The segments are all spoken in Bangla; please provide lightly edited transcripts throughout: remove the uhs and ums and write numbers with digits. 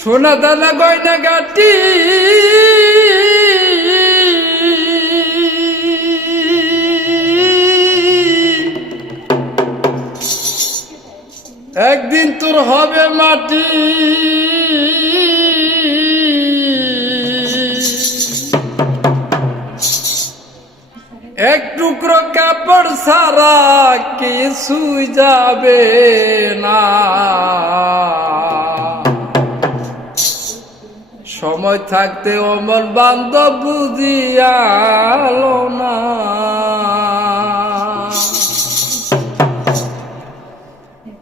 সোনা দানা গয়না গাটি একদিন তোর হবে মাটি। এক টুকরো কাপড় ছাড়া কিছুই যাবে না। সময় থাকতে অমল বান্ধব বুঝিয়ালো না।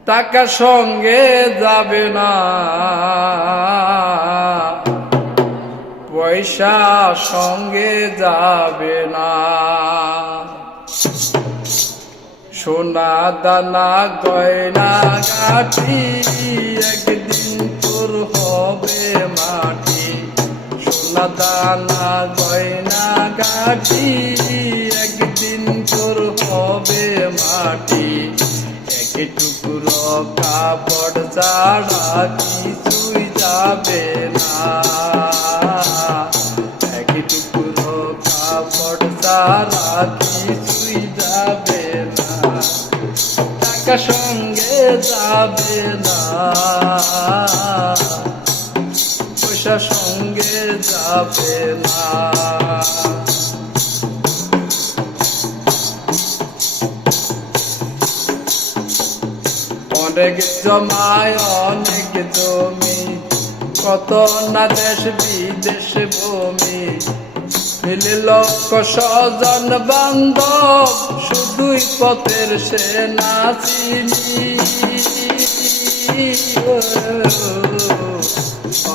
টাকা সঙ্গে যাবে না, পয়সা সঙ্গে যাবে না। সোনা দানা গয়না গাটি একদিন তোর হবে মাটি। সোনা দানা গয়না গাটি একদিন তোর হবে মাটি। এক টুকরো কাপড় ছাড়া কিছুই যাবে না। এক টুকরো কাপড় ছাড়া কিছুই যাবে না। টাকা সঙ্গে যাবে না, পয়সা সঙ্গে যাবে না। অনেক জমায় অনেক জমি, কত না দেশ বিদেশ ভূমি। মিলে লক্ষ স্বজন বান্ধব, শুধুই পথের সেনা চিনি।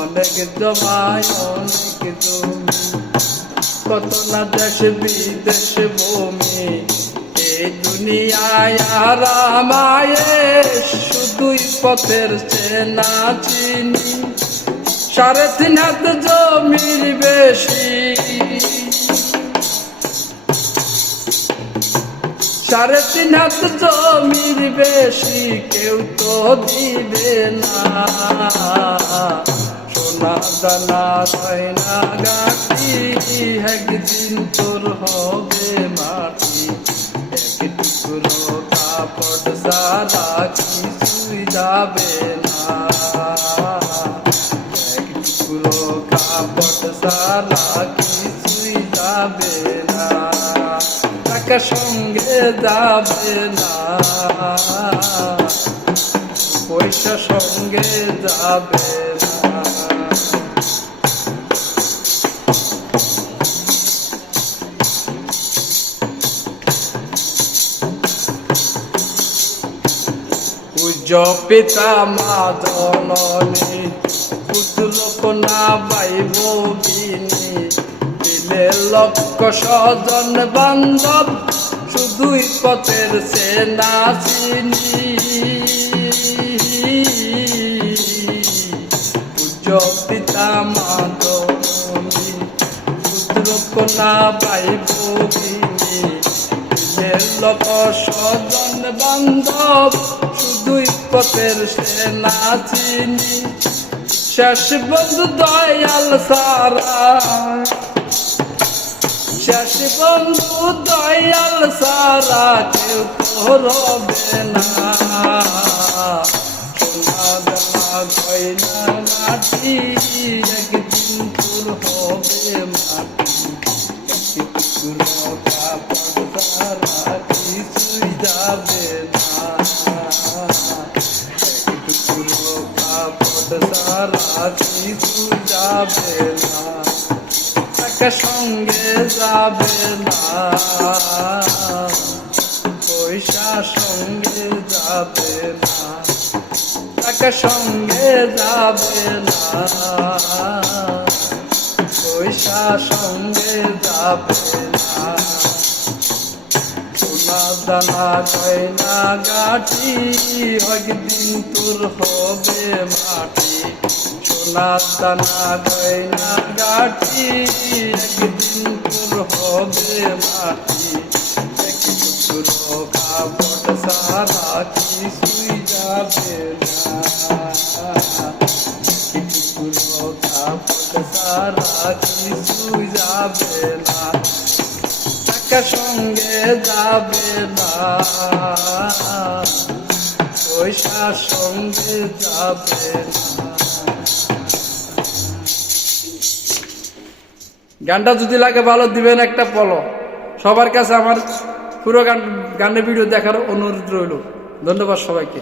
অনেক জমায় অনেক জমি, কত না দেশ বিদেশ ভূমি। এই দুনিয়ায় আর আমায় শুধুই পথের সেনা চিনি। 3.5 হাত জমির বেশি, 3.5 হাত জমির বেশি কেউ তো দিবে না। সোনা দানা গয়না গাটি একদিন তোর হবে মাটি। এক টুকরো কাপড় ছাড়া কিছুই যাবে না। এক টুকরো কাপড় ছাড়া কিছুই যাবে না। টাকা সঙ্গে যাবে না, পয়সা সঙ্গে যাবে না। পূজ্য পিতা মা জননী, পুত্র কন্যা ভাই ভগিনী। দিলে লক্ষ স্বজন বান্ধব, শুধুই পথের সেনা চিনি। পূজ্য পিতা মা জননী, পুত্র কন্যা ভাই ভগিনী। দিলে লক্ষ স্বজন বান্ধব, শুধুই পথের সেনা চিনি। শেষ বন্ধু দয়াল সারা, শেষ বন্ধু দয়াল সারা কেউ তো রবে না। সোনা দানা গয়না গাটি একদিন তোর হবে মাটি। এক টুকরো কাপড় ছাড়া কিছুই যাবে না। এক টুকরো কাপড় ছাড়া কিছুই যাবে না। টাকা সঙ্গে যাবে না, পয়সা সঙ্গে যাবে না। টাকা সঙ্গে যাবে না, পয়সা সঙ্গে যাবে না। সোনা দানা গয়না গাটি একদিন তোর হবে মাটি। সোনা দানা গয়না গাটি একদিন তোর হবে মাটি। এক টুকরো কাপড় ছাড়া কিছুই যাবে না। ছাড়া কিছুই যাবে না, টাকা সঙ্গে যাবে না, পয়সা সঙ্গে যাবে না। গানটা যদি লাগে ভালো দিবেন একটা ফলো। সবার কাছে আমার পুরো গানের ভিডিও দেখার অনুরোধ রইল। ধন্যবাদ সবাইকে।